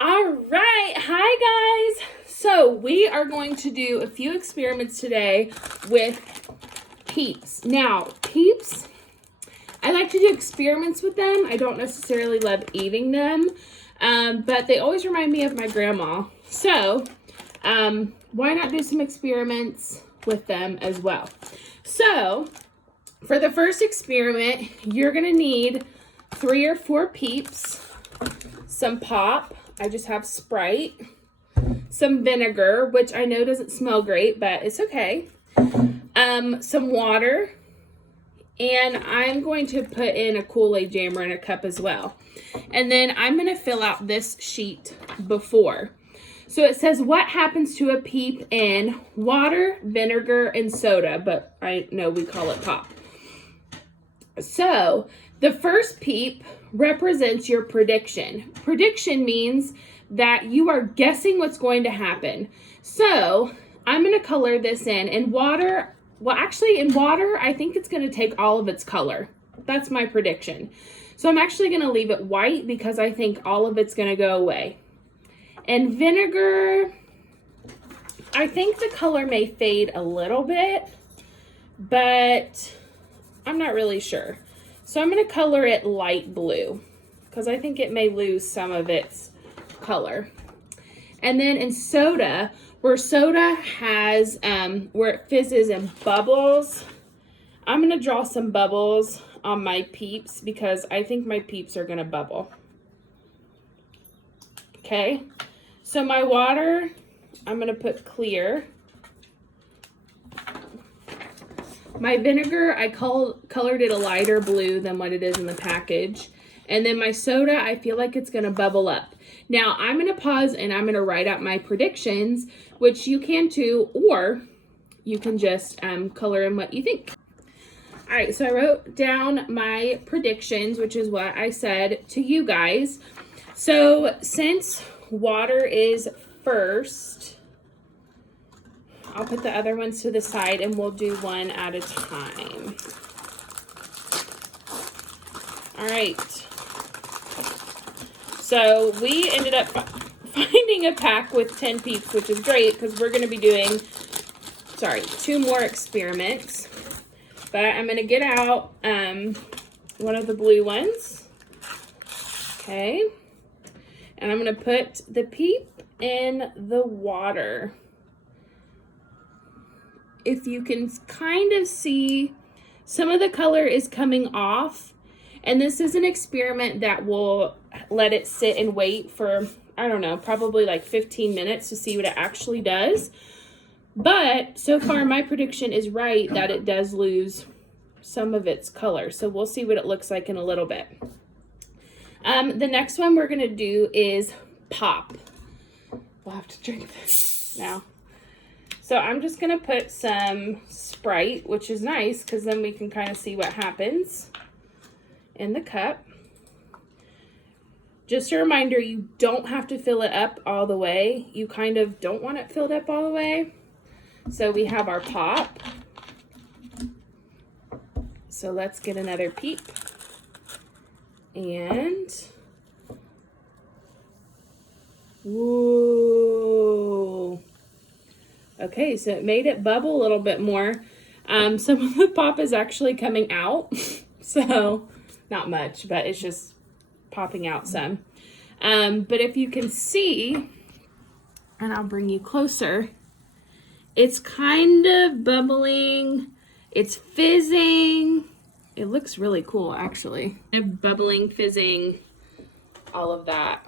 All right, hi guys. So we are going to do a few experiments today with Peeps. Now, Peeps, I like to do experiments with them. I don't necessarily love eating them, but they always remind me of my grandma. So why not do some experiments with them as well? So for the first experiment, you're gonna need 3 or 4 Peeps, some pop. I just have Sprite, some vinegar, which I know doesn't smell great, but it's okay. Some water, and I'm going to put in a Kool-Aid jammer in a cup as well. And then I'm going to fill out this sheet before. So it says what happens to a Peep in water, vinegar, and soda, but I know we call it pop. So the first Peep represents your prediction. Prediction means that you are guessing what's going to happen. So I'm going to color this in water. Well, actually in water, I think it's going to take all of its color. That's my prediction. So I'm actually going to leave it white because I think all of it's going to go away. And vinegar, I think the color may fade a little bit, but I'm not really sure. So I'm going to color it light blue because I think it may lose some of its color. And then in soda, where soda has, where it fizzes and bubbles, I'm going to draw some bubbles on my Peeps because I think my Peeps are going to bubble. Okay, so my water, I'm going to put clear. My vinegar, I colored it a lighter blue than what it is in the package. And then my soda, I feel like it's going to bubble up. Now, I'm going to pause and I'm going to write out my predictions, which you can too, or you can just color in what you think. All right, so I wrote down my predictions, which is what I said to you guys. So since water is first, I'll put the other ones to the side and we'll do one at a time. All right. So we ended up finding a pack with 10 Peeps, which is great because we're going to be doing, 2 more experiments. But I'm going to get out one of the blue ones. Okay. And I'm going to put the Peep in the water. If you can kind of see, some of the color is coming off. And this is an experiment that will let it sit and wait for, I don't know, probably like 15 minutes to see what it actually does. But so far my prediction is right that it does lose some of its color. So we'll see what it looks like in a little bit. The next one we're going to do is pop. We'll have to drink this now. So I'm just going to put some Sprite, which is nice because then we can kind of see what happens in the cup. Just a reminder, you don't have to fill it up all the way. You kind of don't want it filled up all the way. So we have our pop. So let's get another Peep. And, whoa. Okay, so it made it bubble a little bit more. Some of the pop is actually coming out. So, not much, but it's just popping out some. But if you can see, and I'll bring you closer, it's kind of bubbling. It's fizzing. It looks really cool, actually. Bubbling, fizzing, all of that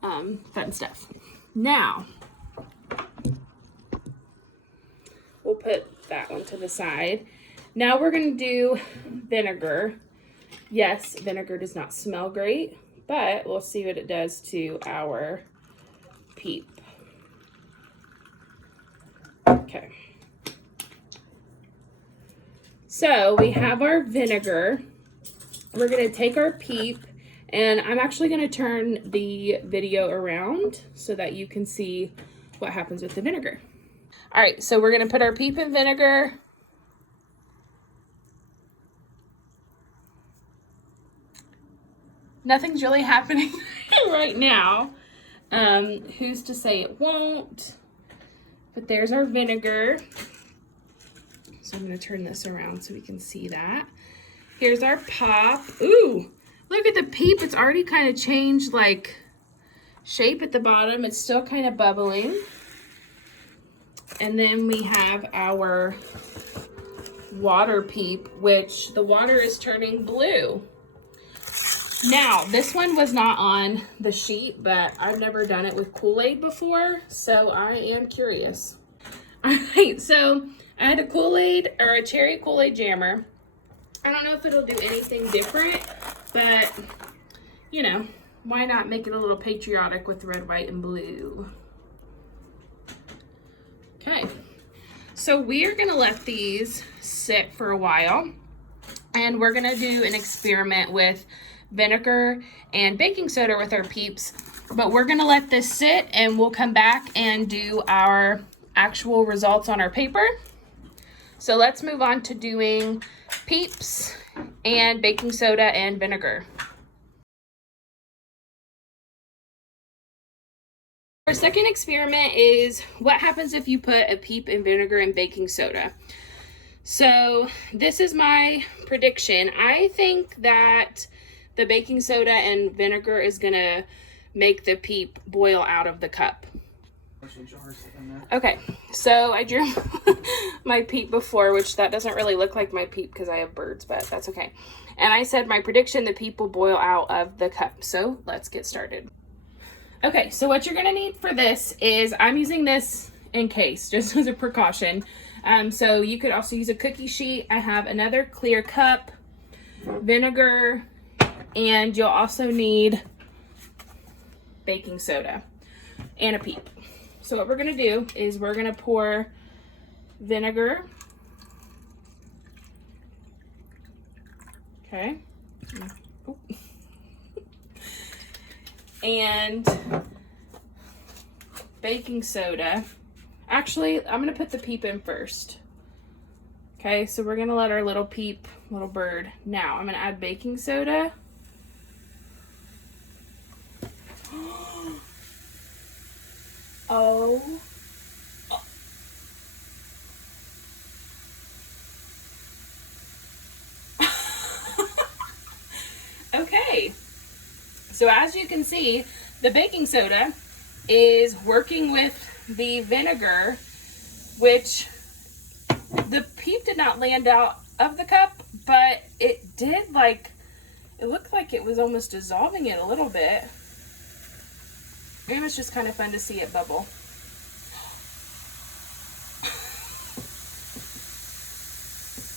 fun stuff. Now, we'll put that one to the side. Now we're going to do vinegar. Yes, vinegar does not smell great, but we'll see what it does to our Peep. Okay. So we have our vinegar. We're going to take our Peep, and I'm actually going to turn the video around so that you can see what happens with the vinegar. All right, so we're going to put our Peep in vinegar. Nothing's really happening. right now. Who's to say it won't? But there's our vinegar. So I'm going to turn this around so we can see that. Here's our pop. Ooh, look at the Peep. It's already kind of changed like shape at the bottom. It's still kind of bubbling. And then we have our water Peep, which the water is turning blue. Now, this one was not on the sheet, but I've never done it with Kool-Aid before, so I am curious. All right, so I had a Kool-Aid or a cherry Kool-Aid jammer. I don't know if it'll do anything different, but you know, why not make it a little patriotic with red, white, and blue? Okay, so we are gonna let these sit for a while, and we're gonna do an experiment with vinegar and baking soda with our Peeps, but we're gonna let this sit and we'll come back and do our actual results on our paper. So let's move on to doing Peeps and baking soda and vinegar. Our second experiment is what happens if you put a Peep in vinegar and baking soda. So this is my prediction. I think that the baking soda and vinegar is gonna make the Peep boil out of the cup. Okay, so I drew my Peep before, which that doesn't really look like my Peep because I have birds, but that's okay. And I said my prediction, the Peep will boil out of the cup. So let's get started. Okay, so what you're gonna need for this is, I'm using this in case, just as a precaution. So you could also use a cookie sheet. I have another clear cup, vinegar, and you'll also need baking soda and a Peep. So what we're gonna do is we're gonna pour vinegar. Okay. Ooh. And baking soda. Actually, I'm gonna put the Peep in first. Okay, so we're gonna let our little Peep, little bird. Now I'm gonna add baking soda. Oh. Okay. So as you can see, the baking soda is working with the vinegar, which the Peep did not land out of the cup, but it did, like, it looked like it was almost dissolving it a little bit. It was just kind of fun to see it bubble.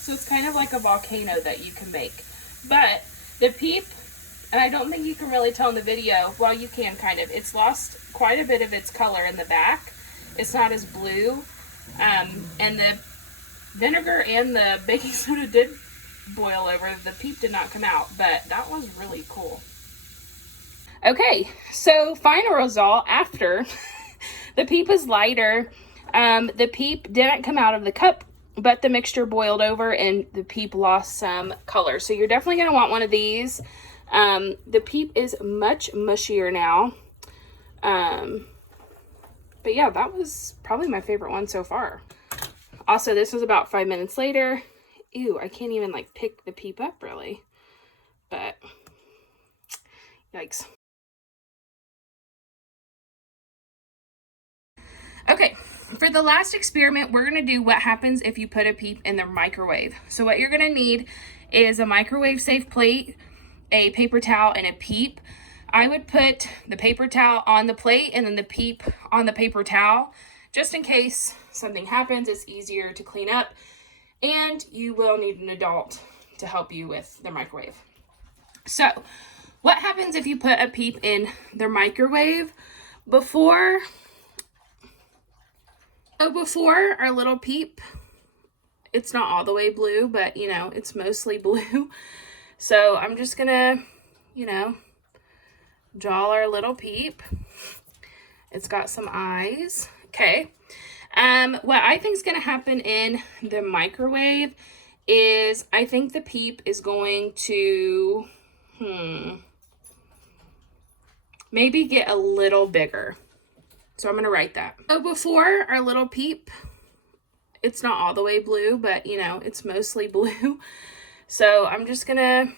So it's kind of like a volcano that you can make. But the Peep, and I don't think you can really tell in the video, well, you can kind of, it's lost quite a bit of its color in the back. It's not as blue. And the vinegar and the baking soda did boil over. The Peep did not come out, but that was really cool. Okay, so final result after the Peep is lighter. The Peep didn't come out of the cup, but the mixture boiled over and the Peep lost some color. So you're definitely going to want one of these. The Peep is much mushier now. But yeah, that was probably my favorite one so far. Also, this was about 5 minutes later. Ew, I can't even like pick the Peep up really. But yikes. Okay, for the last experiment, we're gonna do what happens if you put a Peep in the microwave. So what you're gonna need is a microwave safe plate, a paper towel, and a Peep. I would put the paper towel on the plate and then the Peep on the paper towel, just in case something happens. It's easier to clean up, and you will need an adult to help you with the microwave. So what happens if you put a Peep in the microwave? Before our little Peep, it's not all the way blue, but you know, it's mostly blue. So I'm just gonna, you know, draw our little Peep. It's got some eyes. Okay. What I think is gonna happen in the microwave is I think the Peep is going to, maybe get a little bigger. So I'm going to write that. So before our little Peep, it's not all the way blue, but you know, it's mostly blue. So I'm just going to,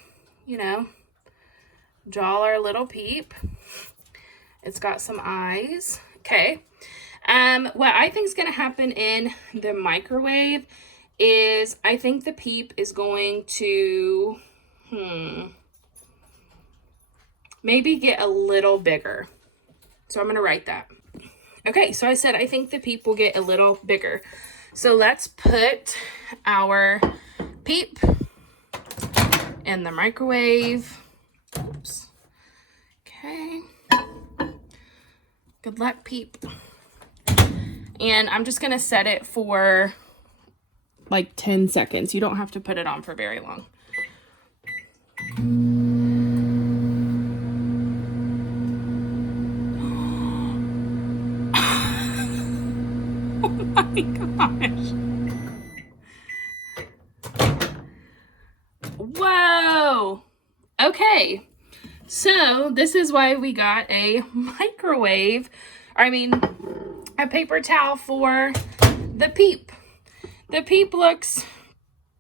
you know, draw our little Peep. It's got some eyes. Okay. What I think is going to happen in the microwave is I think the Peep is going to, maybe get a little bigger. So I'm going to write that. Okay, so I said I think the Peep will get a little bigger. So let's put our Peep in the microwave. Oops. Okay. Good luck, Peep. And I'm just going to set it for like 10 seconds. You don't have to put it on for very long. Oh my gosh. Whoa. Okay. So this is why we got a microwave, or I mean, a paper towel for the Peep. The Peep looks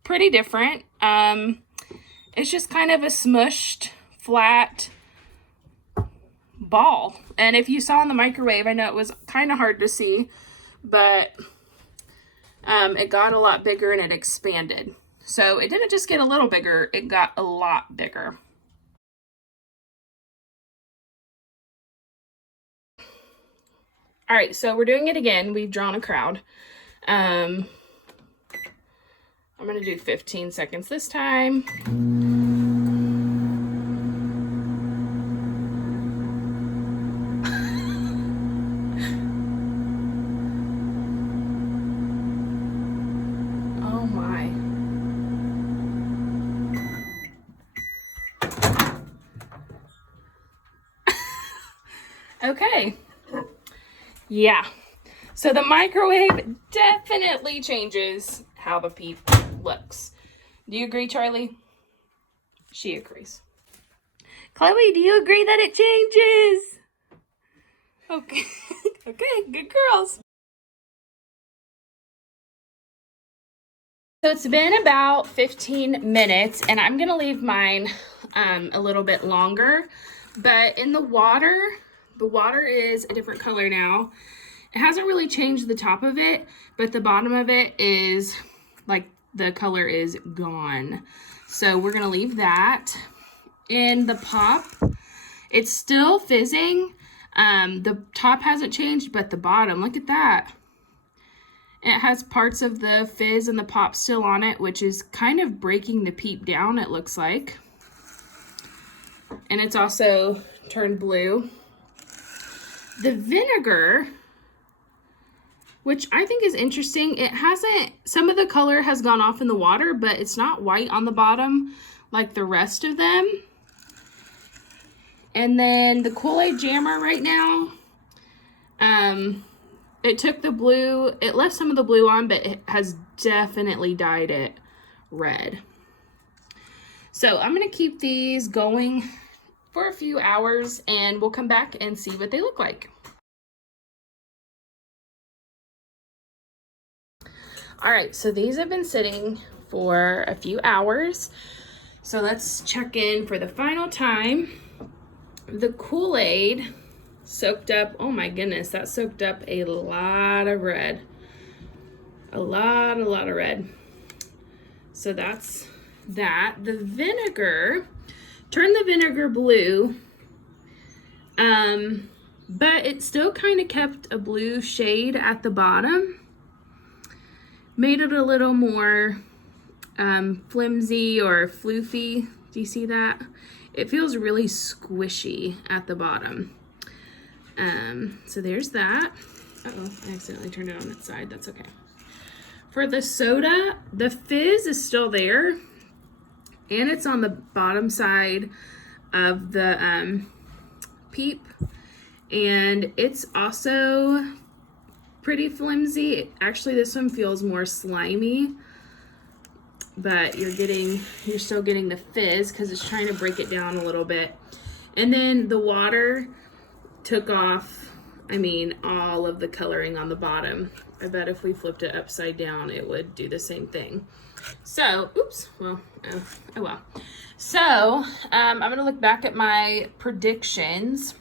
pretty different. It's just kind of a smushed, flat ball. And if you saw in the microwave, I know it was kind of hard to see, but it got a lot bigger and it expanded. So it didn't just get a little bigger, it got a lot bigger. All right, so we're doing it again. We've drawn a crowd. I'm gonna do 15 seconds this time. Oh my. Okay. Yeah. So the microwave definitely changes how the Peep looks. Do you agree, Charlie? She agrees. Chloe, do you agree that it changes? Okay. Okay, good girls. So it's been about 15 minutes and I'm gonna leave mine a little bit longer, but in the water is a different color now. It hasn't really changed the top of it, but the bottom of it is like the color is gone. So we're gonna leave that. In the pop, it's still fizzing. The top hasn't changed, but the bottom, look at that. It has parts of the fizz and the pop still on it, which is kind of breaking the Peep down, it looks like. And it's also turned blue. The vinegar, which I think is interesting, it hasn't, some of the color has gone off in the water, but it's not white on the bottom like the rest of them. And then the Kool-Aid Jammer right now, it took the blue, it left some of the blue on, but it has definitely dyed it red. So I'm gonna keep these going for a few hours and we'll come back and see what they look like. All right, so these have been sitting for a few hours. So let's check in for the final time. The Kool-Aid soaked up, oh my goodness, that soaked up a lot of red. A lot of red. So that's that. The vinegar, turned the vinegar blue, but it still kind of kept a blue shade at the bottom. Made it a little more flimsy or floofy. Do you see that? It feels really squishy at the bottom. So there's that. Uh-oh, I accidentally turned it on its side. That's okay. For the soda, the fizz is still there. And it's on the bottom side of the Peep. And it's also pretty flimsy. Actually, this one feels more slimy. But you're still getting the fizz because it's trying to break it down a little bit. And then the water, took off, I mean, all of the coloring on the bottom. I bet if we flipped it upside down, it would do the same thing. So, oops, well, oh well. So, I'm gonna look back at my predictions.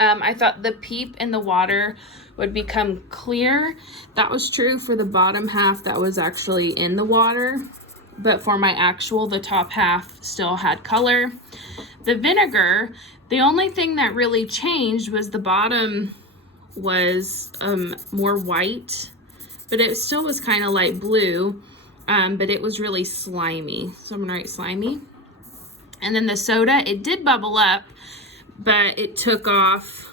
I thought the Peep in the water would become clear. That was true for the bottom half that was actually in the water, but for my actual, the top half still had color. The vinegar, the only thing that really changed was the bottom was more white, but it still was kind of light blue, but it was really slimy. So I'm gonna write slimy. And then the soda, it did bubble up, but it took off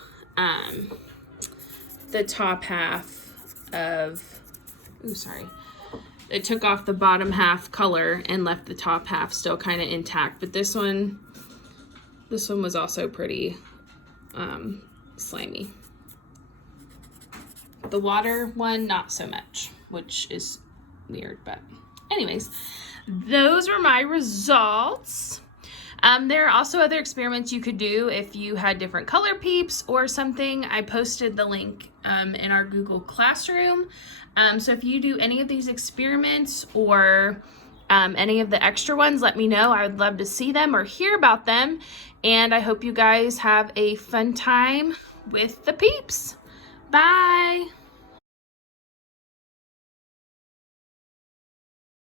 the top half of, it took off the bottom half color and left the top half still kind of intact. But this one was also pretty slimy. The water one, not so much, which is weird, but anyways, those were my results. There are also other experiments you could do if you had different color Peeps or something. I posted the link in our Google Classroom. So if you do any of these experiments or any of the extra ones, let me know. I would love to see them or hear about them. And I hope you guys have a fun time with the Peeps. Bye.